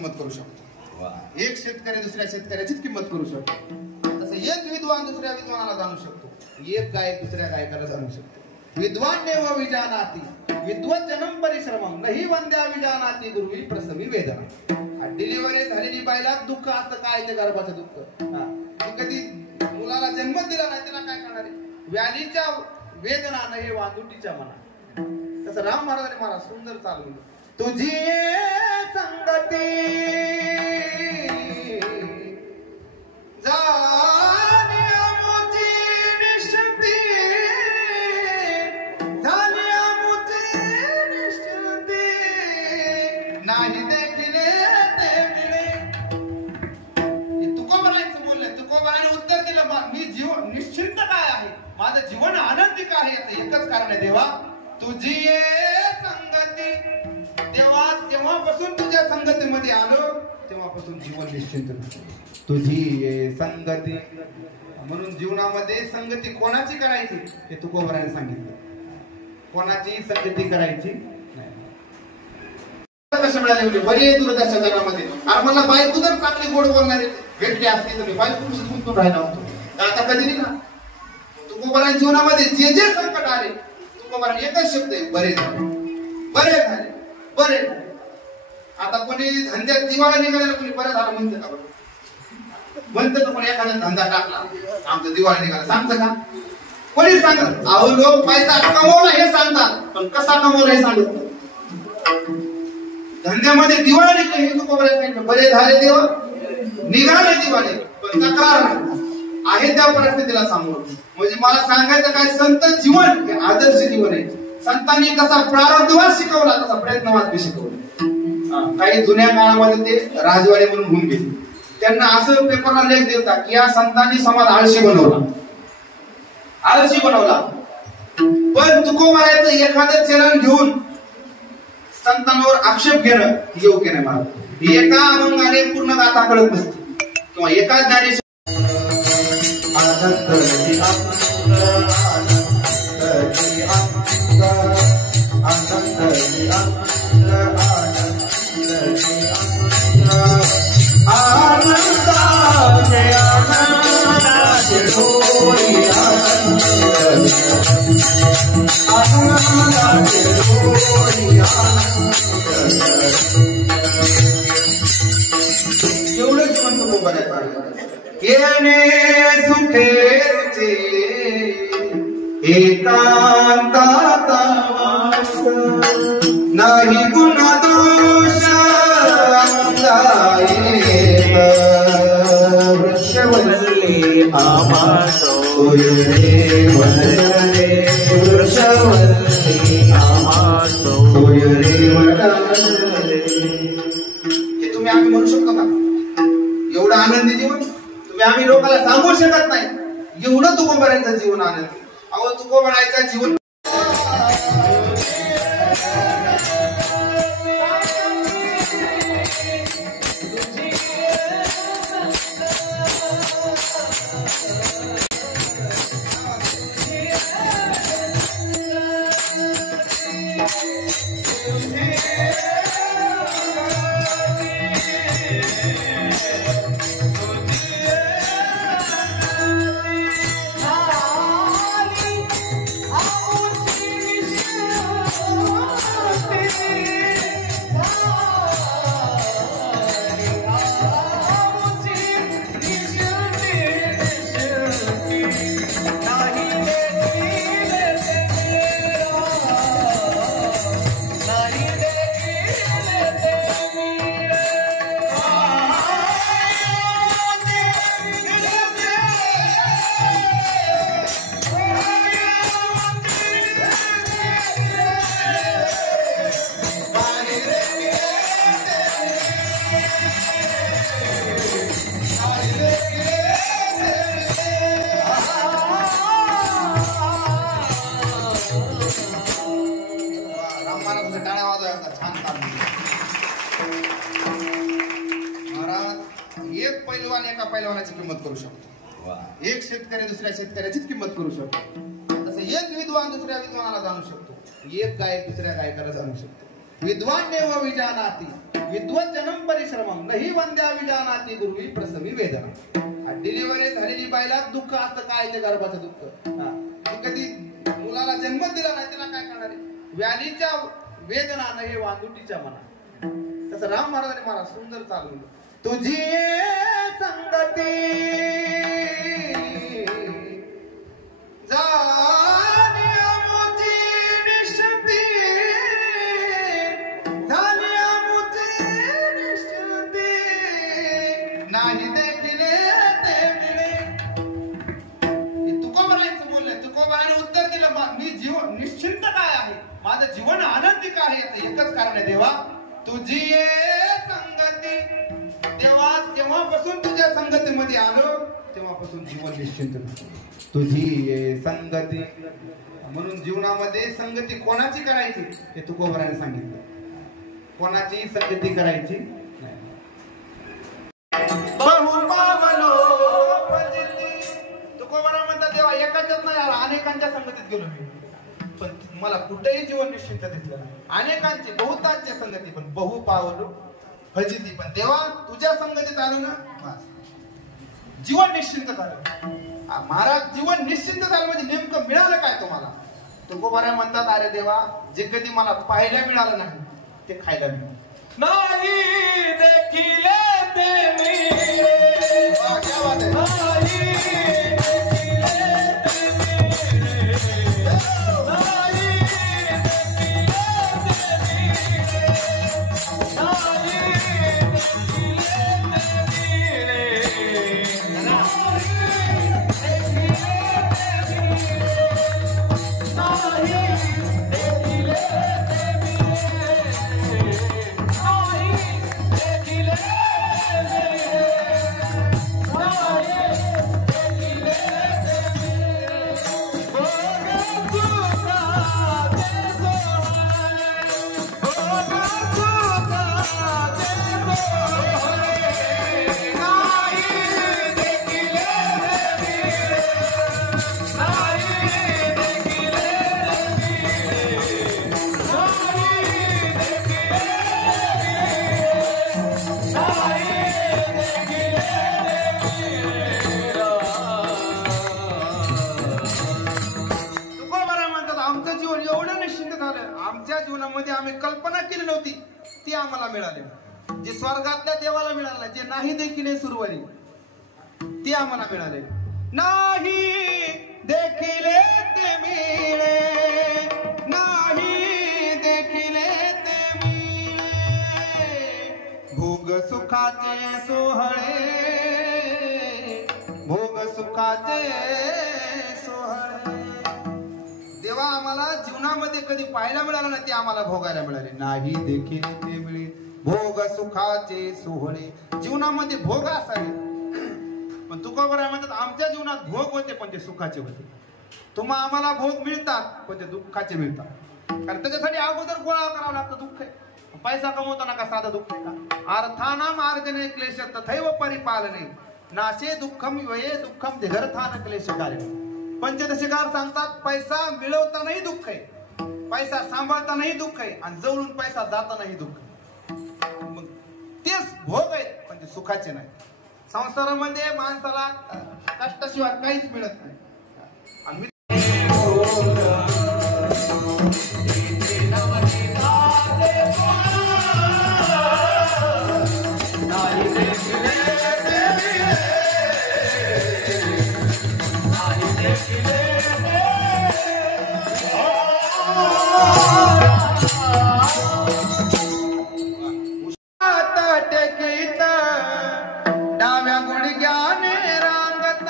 किंमत करू शकतो, एक शेतकरी दुसऱ्या शेतकऱ्याचीच किंमत करू शकतो, तसं एक विद्वान दुसऱ्या विद्वानाला जाणू शकतो, एक गायक दुसऱ्या गायकाला जाणू शकतो. विद्वान देव विजानाती विद्वत जन्म परिश्रमम नाही वंद्या विजानाती गुरुवी प्रसवी वेदना. डिलिव्हरी झालेली बाईला दुःख असतं काय ते गर्भाचं दुःख. कधी मुलाला जन्म दिला नाही त्याला काय करणार आहे, व्यालीच्या वेदना नाही वांदुटीच्या मना. तसं राम महाराजांनी मला सुंदर चालवलं. तुझी संगती नाही देखिले ते मिळे. तुकोबारांचं बोललंय, तुकोबाराने उत्तर दिलं मी जीवन निश्चिंत काय आहे, माझं जीवन आनंदिक आहे. याचं एकच कारण आहे देवा तुझी संगती. तेव्हापासून तुझ्या संगतीमध्ये आलो तेव्हापासून जीवन निश्चिंत. तुझी संगती म्हणून जीवनामध्ये संगती कोणाची करायची हे तुकोबाराने सांगितलं. कोणाची संगती करायची कशा मिळाली बरी दूरदर्शा जगामध्ये. आणि मला बायको जर चांगली गोड बोलणारी भेटली असती तर मी बायको गुंतून राहिला होतो. आता कधी नाही ना. तुकोबारांच्या जीवनामध्ये जे जे संकट आले तुकोबारांनी एकच शब्द आहे, बरे झाले, बरे झाले, बरे झाले. आता कोणी धंद्यात दिवाळी निघाला कोणी बरं झालं म्हणते का? म्हणतं तर कोणी एखादा धंदा टाकला आमचा दिवाळी निघाला सांगतं का? कोणी सांगत? अहो लोक पैसा कमवला हे सांगतात पण कसा कमवला हे सांगत. धंद्यामध्ये दिवाळी निघली हे तुकोबारांनी बरे झाले देवा निघाले दिवाळी पण तक्रार आहे त्या परिस्थितीला सामोरं. म्हणजे मला सांगायचं काय संत जीवन हे आदर्श जीवन आहे. संतांनी कसा प्रारब्धवाद शिकवला तसा प्रयत्नवाद शिकवला. काही जुन्या काळामध्ये ते राजवाडे म्हणून होऊन गेले. त्यांना असं पेपरला लेख देता की या संतांनी समाज आळशी बनवला, आळशी बनवला. पण तुकोबाराचं एखादं चरण घेऊन संतांवर आक्षेप घेणं योग्य नाही. मला एका अभंगाने पूर्ण गाथा कळत नसते किंवा एकाच ज्ञानेश्वर एवढंच म्हणतो येणे सुखेचे एकांतात वास नाही गुन्हा दोष वृक्षवल्ली आमासोय रे वनरे वृक्षवल्ली आमासोय रे वनरे. हे तुम्ही आम्ही म्हणू शकतो का? एवढं आनंदी जीवन तुम्ही आम्ही लोकांना सांगू शकत नाही. एवढं तुकोबारांचं जीवन आनंदी. अहो तुकोबारांचं जीवन पैलवानाची किंमत करू शकतो, एक शेतकरी दुसऱ्या शेतकऱ्याचीच किंमत करू शकतो. तसं एक विद्वान दुसऱ्या विद्वानाला जाणू शकतो, एक गायक दुसऱ्या गायकाला जाणू शकतो. विद्वान्येव विजानाति विद्वत जन्म परिश्रमम नाही वंद्या विजानाति गुरुवी प्रसवी वेदना. डिलिव्हरी झालेली बाईला दुःख असतं काय ते गर्भाचं दुःख. कधी मुलाला जन्म दिला नाही त्याला काय करणार आहे. व्यालीच्या वेदना नाही वांदुटीच्या मना. तसं राम महाराजांनी मला सुंदर चालवलं. तुझी संगती झाली अमुची निष्ठती झाली अमुची निष्ठती नाही देखिले ते मिळे. तुकोबारांचं बोललं. तुकोबाराने उत्तर दिलं मी जीवन निश्चिंत काय आहे माझं जीवन आनंदी काय आहे. एकच कारण आहे देवा तुझी संगती. तेव्हा जेव्हापासून तुझ्या संगतीमध्ये आलो तेव्हापासून जीवन निश्चिंत. तुझी संगती म्हणून जीवनामध्ये संगती कोणाची करायची ते तुकोबाराने सांगितलं. कोणाची संगती करायची. बहुपावलो भजती. तुकोबारा म्हणतात देवा एकाच्याच नाही अनेकांच्या संगतीत गेलो मी पण मला कुठेही जीवन निश्चिंत दिसलं नाही. अनेकांची बहुतांच्या संगती पण बहुपावलो भजती. पण देवा तुझ्या संगतीत आलो ना जीवन निश्चिंत झालं. महाराज जीवन निश्चिंत झालं म्हणजे नेमकं मिळालं काय तुम्हाला. तुकोबारा म्हणतात अरे देवा जे कधी मला पाहायला मिळालं नाही ते खायला मिळालं नाही देखिले ते मिळे. क्या बात आहे. आम्ही कल्पना केली नव्हती ती आम्हाला मिळाली. जे स्वर्गातल्या देवाला मिळालं जे नाही देखील सुरुवारी ती आम्हाला मिळाले. नाही देखील ते मिळे नाही देखील ते मिळे. भोग सुखाचे सोहळे भोग सुखाचे सोहळे. देवा आम्हाला जीवनामध्ये कधी पाहायला मिळालं नाही ते आम्हाला भोगायला मिळाले. नाही देखील ते मिळे भोग सुखाचे सोहळे. जीवनामध्ये भोग असावे पण तुकोबारा म्हणतात आमच्या जीवनात भोग होते पण ते सुखाचे होते. तुम्हा आम्हाला भोग मिळतात पण ते दुःखाचे मिळतात. कारण त्याच्यासाठी अगोदर गोळा करावं लागतं. दुःख आहे पैसा कमवताना का साधं दुःख आहे का. अर्थानाम अर्जने क्लेश तथैव परिपालने नाशे दुःखम वये दुःखम देहर्थान क्लेश कार्य. पंचदशीकार सांगतात पैसा मिळवतानाही दुःख आहे पैसा सांभाळतानाही दुःख आहे आणि जवळून पैसा जातानाही दुःख. मग तेच भोग आहेत पण ते सुखाचे नाही. संसारामध्ये माणसाला कष्टाशिवाय काहीच मिळत नाही. आणि डाव्या गुडघ्याने रांगत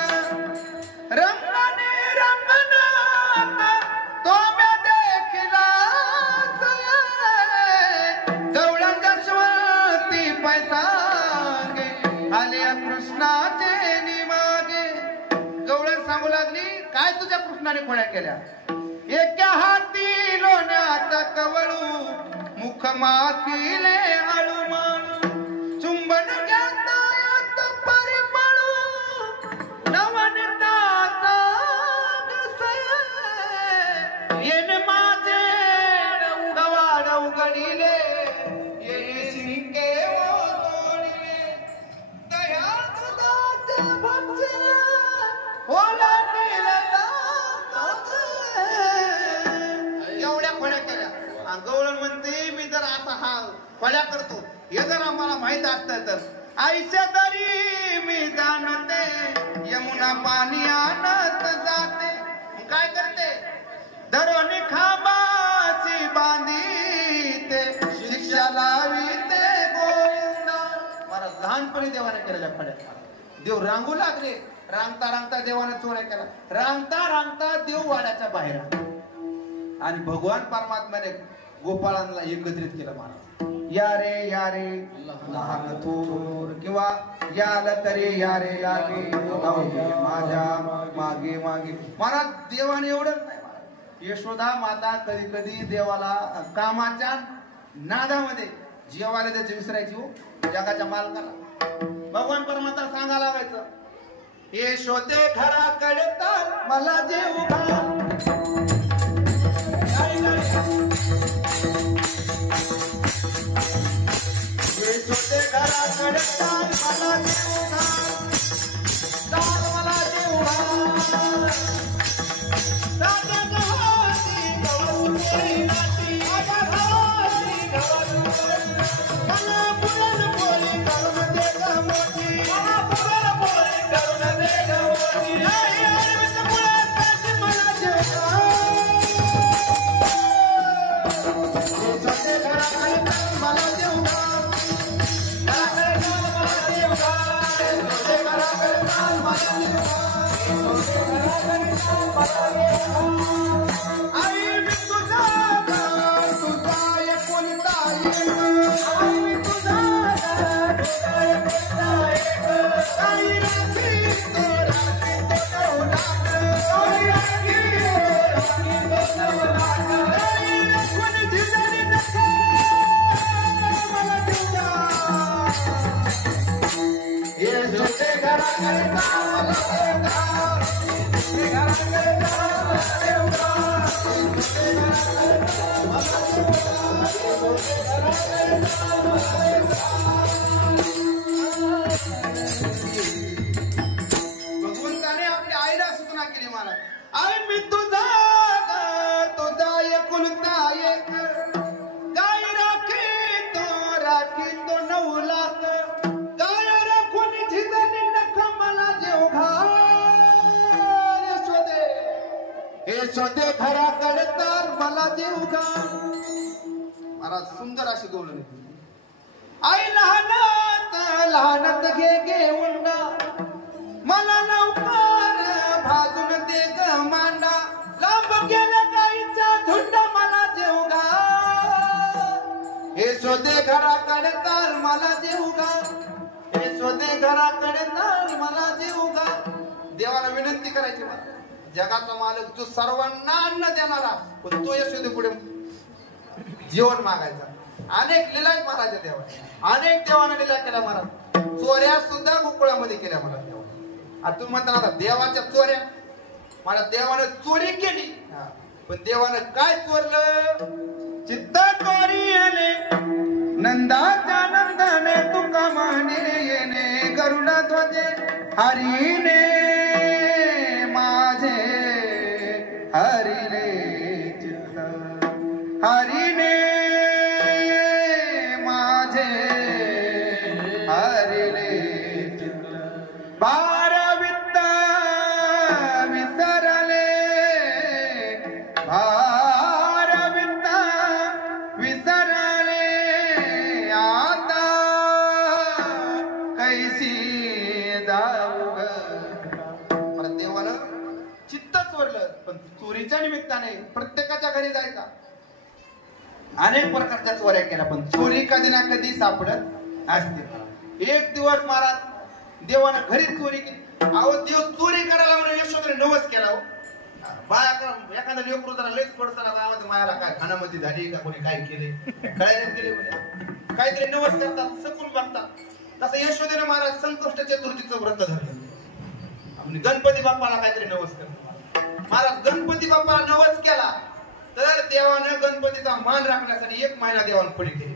रंगाने रंगनात तो म्या देखिला गवळण जशवंती पैसागे आले कृष्णाचे निमागे. गवळण सांगू लागली काय तुझ्या कृष्णाने खोड्या केल्या. एका हाती लोण्याचा कवळू मुख मातीले आळू माळू चुंबन घेता येत परिमळू नवनीताचा येन माझे गवाड उघडिले एवढ्या फळ्या केल्या. गवळण म्हणते मी जर असा हा फळ्या करतो हे जर आम्हाला माहित असतं तर आईच्या तरी मी जाणते यमुना पाणी आणत जाते. काय करते धरोनी खांबाची बांधीते शिक्षा लावीते गोविंदा. मला लहानपणी देवाने केलेल्या फळ्या. देव रांगू लागले. रांगता रांगता देवाने चोऱ्या केला. रांगता रांगता देव वाड्याच्या बाहेर आणि भगवान परमात्म्याने गोपाळांना एकत्रित केलं. महाराज या रे लहान थोर किंवा याला तरी या रे माझ्या मागे मागे. महाराज देवाने एवढंच नाही. यशोदा माता कधी कधी देवाला कामाच्या नादामध्ये जेवायला त्याची विसरायची हो जगाच्या मालकाला. भगवान परमात्मा सांगा लागायचं यशोदे घराकडे तर मला जेव घाल. यशोदे घराकडे तर मला जेव घाल. मला जेव घाल. भगवंताने आपल्या आईला सूचना केली. मला आई मी तुझा एकुलता एक गाय राखी तो 9 लाख गाय राखून झिजली नख मला जेव घाल. यशोदे घराकडे तर मला जेव घाल. महाराज सुंदर अशी गवळण. आई लहानात घे उंडा मला लवकर भाजून दे ग मांडा. लांब गेल्या गाईचा झुंड मला जेव घाल. यशोदे घराकडे तर मला जेव घाल. यशोदे घराकडे तर मला जेव घाल. देवाला विनंती करायची. जगाचा मालक जो सर्वांना अन्न देणारा पण तो यशोदे पुढे जीवन मागायचा. अनेक लीला महाराज देवाने अनेक देवाने लीला केल्या. महाराज चोऱ्या सुद्धा गोकुळामध्ये केल्या. महाराज देवा आता तुम्ही म्हणता आता देवाच्या चोऱ्या. मला देवाने चोरी केली पण देवानं काय चोरलं. चित्त चोरी आले नंदाच्या नंदने तुका माने येणे गरुड ध्वजे हरीने माझे हरिले चित्त हरीने माझे हरिले चित्त. भारवित्त विसरले भारवित्त विसरले आता कैसी जाऊ ग. देवानं चित्त चोरलं पण चोरीच्या निमित्ताने प्रत्येकाच्या घरी जायचा. अनेक प्रकारच्या चोऱ्या केल्या पण चोरी कधी ना कधी सापडत असते. एक दिवस महाराज देवानं घरी चोरी केली. अहो देव चोरी करायला म्हणून यशोदने नवस केला. हो बाया एखादा लेकरू जरा लयच पडताना गावामध्ये मायाला काय खानामध्ये झाली का कोणी काय केले कळायला केले म्हणे काहीतरी नवस करतात सकून बघतात. तसं यशोदेने महाराज संकष्ट चतुर्थीचं व्रत धरलं. गणपती बाप्पाला काहीतरी नवस करतो. महाराज गणपती बाप्पाला नवस केला तर देवानं गणपतीचा मान राखण्यासाठी 1 महिना देवानं पडी केली.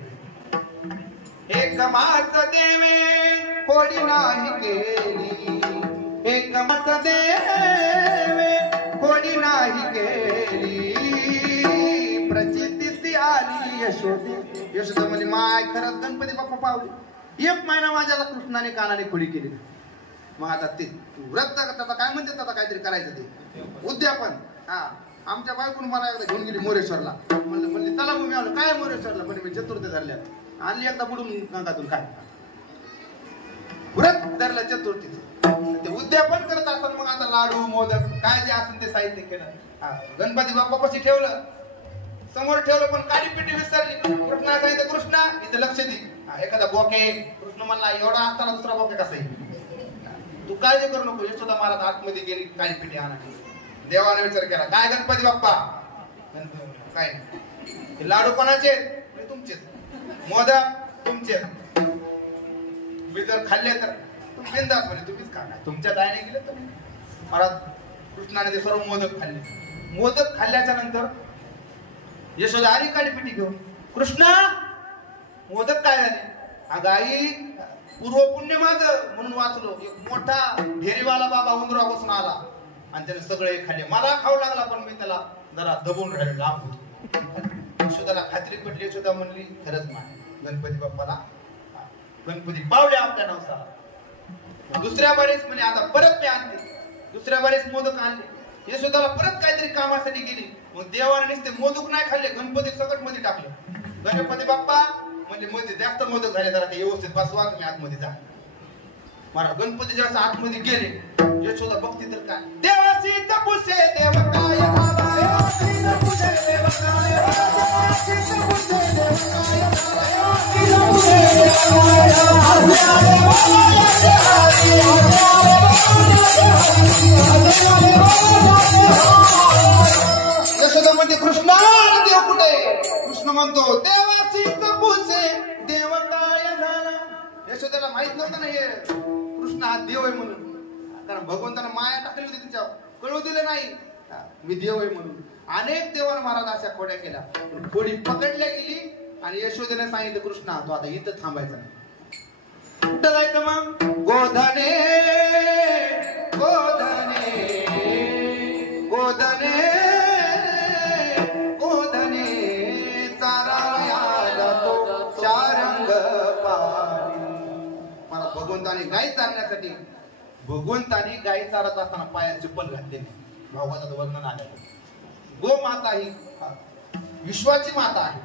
एक मास देवे कोडी नाही केली एक मत देवे कोणी नाही केली प्रचिती आली यशोदे. यशोदा म्हणजे माय खरंच गणपती बाप्पा पावली. 1 महिना माझ्याला कृष्णाने कानाने खोडी केली. मग आता ते व्रत त्याचा काय म्हणतात आता काहीतरी करायचं ते उद्यापन. हा आमच्या बायकोन मला एकदा घेऊन गेली मोरेश्वरला. म्हणले चला मग मी आलो. काय मोरेश्वरला म्हणजे मी चतुर्थी धरल्या आणली एकदा बुडून गंगातून काय व्रत धरलं चतुर्थीचं ते उद्यापन करत असताना मग आता लाडू मोदक काय जे असेल ते साहित्य केलं. गणपती बाप्पापाशी ठेवलं समोर ठेवलं पण काळी पेटी विसरली. कृष्णा सांगितलं कृष्णा इथे लक्ष दे. एखादा बोके कृष्ण म्हणला एवढा असताना दुसरा बोके कसा येईल तू काळजी करू नको. यशोदा मला आतमध्ये गेली काळी पेटी आणा. देवाने विचार केला काय गणपती बाप्पा काय लाडू कोणाचे तुमचेच मोदक तुमचे मी जर खाल्ले तर तुम्ही बिंदास म्हणे तुम्हीच खा. तुमच्या दायने गेले तर मला कृष्णाने ते सर्व मोदक खाल्ले. मोदक खाल्ल्याच्या नंतर यशोदा आली काळी पेटी घेऊन. कृष्णा मोदक काय झाले. अगं आई पूर्व पुण्य माझं म्हणून वाचलो. एक मोठा ढेरीवाला बाबा उंदरापासून आला आणि त्याने सगळे खाल्ले. मला खाऊ लागला पण मी त्याला जरा दबून राहिले लांब होतो. यशोदाला खात्री पटली. यशोदा म्हणली खरंच मान गणपती बाप्पाला गणपती पावले आपल्या नवसाला. दुसऱ्या बारीस म्हणजे आता परत मी आणते. दुसऱ्या बारीस मोदक आणले. यशोदाला परत काहीतरी कामासाठी गेली. मग देवाने नुसते मोदक नाही खाल्ले गणपती सकट मध्ये टाकले. गणपती बाप्पा म्हणजे मध्ये जास्त मोदक झाले जरा ते व्यवस्थित बसवा तुम्ही आतमध्ये जा. मला गणपती जेव्हा आतमध्ये गेले यशोदा बघते तर काय देवाची तपुसे देव काय देवाची तपुसे देव काय देवाची तपुसे देव यशोदा म्हणते कृष्णा देव कुठे. कृष्ण म्हणतो देवाची तपुसे देव काय झाला. यशोदाला माहित नव्हतं ना हे कृष्ण हा देव आहे म्हणून. कारण भगवंतानं माया टाकली होती तिच्यावर कळू दिलं नाही मी देव आहे म्हणून. अनेक देवान महाराज अशा खोड्या केल्या. खोडी पकडल्या गेली आणि यशोदेने सांगितलं कृष्णा तो आता इथं थांबायचं नाही. कुठं जायचं मग गोधने गोधने गोधने गोधने चाराया जातो चारंग पाणी. मला भगवंताने गाय चारण्यासाठी भगवंताने गाय चारत असताना पायात चप्पल घातले नाही. भागवताचं वर्णन आलं. गो माता ही विश्वाची माता आहे.